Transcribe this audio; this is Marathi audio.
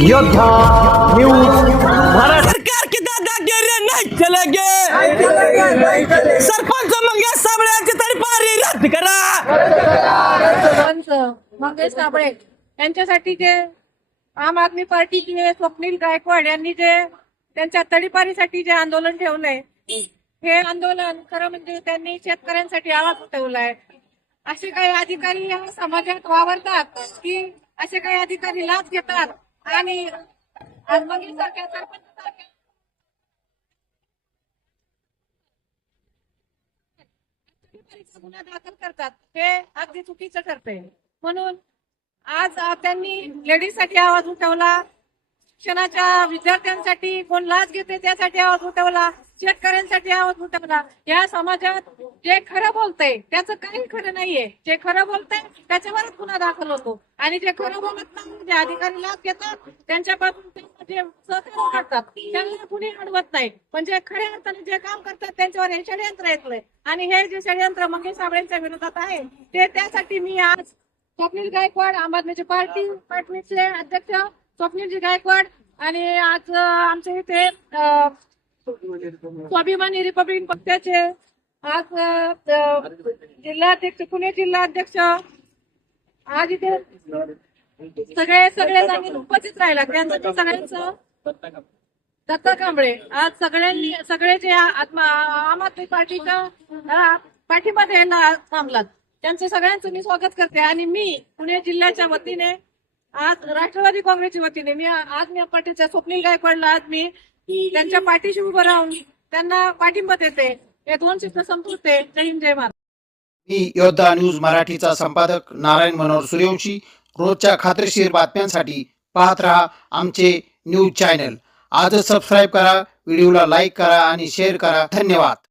योद्धा न्यूज मराठी। सरकार की दादागिरी नहीं चलेगी। सरपंच मंगेश साबळेची तडपारी रद्द करा। सरपंच मंगेश साबळे यांच्यासाठी जे आम आदमी पार्टीचे स्वप्नील गायकवाड यांनी जे त्यांच्या तडीपारीसाठी जे आंदोलन ठेवलंय, हे आंदोलन खरं म्हणजे त्यांनी शेतकऱ्यांसाठी आवाज उठवलाय। असे काही अधिकारी या समाजात वावरतात की असे काही अधिकारी लाच घेतात आणि मंगेशसारख्या सरपंचासारख्या गुन्हा दाखल करतात, हे अगदी चुकीचं ठरतंय। म्हणून आज त्यांनी लेडीजसाठी आवाज उठवला, शिक्षणाच्या विद्यार्थ्यांसाठी कोण लाच घेते त्यासाठी आवाज उठवला, शेतकऱ्यांसाठी आवाज उठवला। या समाजात जे खरं बोलतंय त्याचं काही खरं नाहीये, जे खरं बोलतंय त्याच्यावरच गुन्हा दाखल होतो आणि जे खरं बोलत नाही, जे अधिकारी लाच घेतात त्यांच्यापासून जे सहकार्य करतात त्यांना कुणी अडवत नाही, पण जे खऱ्या अर्थाने जे काम करतात त्यांच्यावर हे षडयंत्र येतलंय आणि हे जे षडयंत्र मंगेश साबळेंच्या विरोधात आहे ते त्यासाठी मी आज स्वप्नील गायकवाड आम आदमी पार्टीचे अध्यक्ष स्वप्नीलजी गायकवाड आणि आज आमच्या इथे स्वाभिमानी रिपब्लिकन पक्षाचे आज जिल्हाध्यक्ष पुणे जिल्हाध्यक्ष आज इथे सगळे जण उपस्थित राहिला। त्यांचं सगळ्यांचं दत्ता कांबळे आज सगळे जे आम आदमी पार्टीच्या पाठिंबा द्यायला थांबलात त्यांचं सगळ्यांचं मी स्वागत करते। आणि मी पुणे जिल्ह्याच्या वतीने आज राष्ट्रवादी काँग्रेसच्या वतीने मी पार्टीच्या स्वप्नील गायकवाडला आज मी त्यांच्या पाठीशी उभं राहून त्यांना पाठिंबा देते। हे दोन शब्द संपवते। जय हिंद जय महाराष्ट्र। मी योद्धा न्यूज मराठीचा संपादक नारायण मनोहर सूर्यवंशी। रोजच्या खात्रीशीर बातम्यांसाठी पाहत रहा आमचे न्यूज चॅनल। आजच सबस्क्राईब करा, व्हिडिओला लाईक करा आणि शेअर करा। धन्यवाद।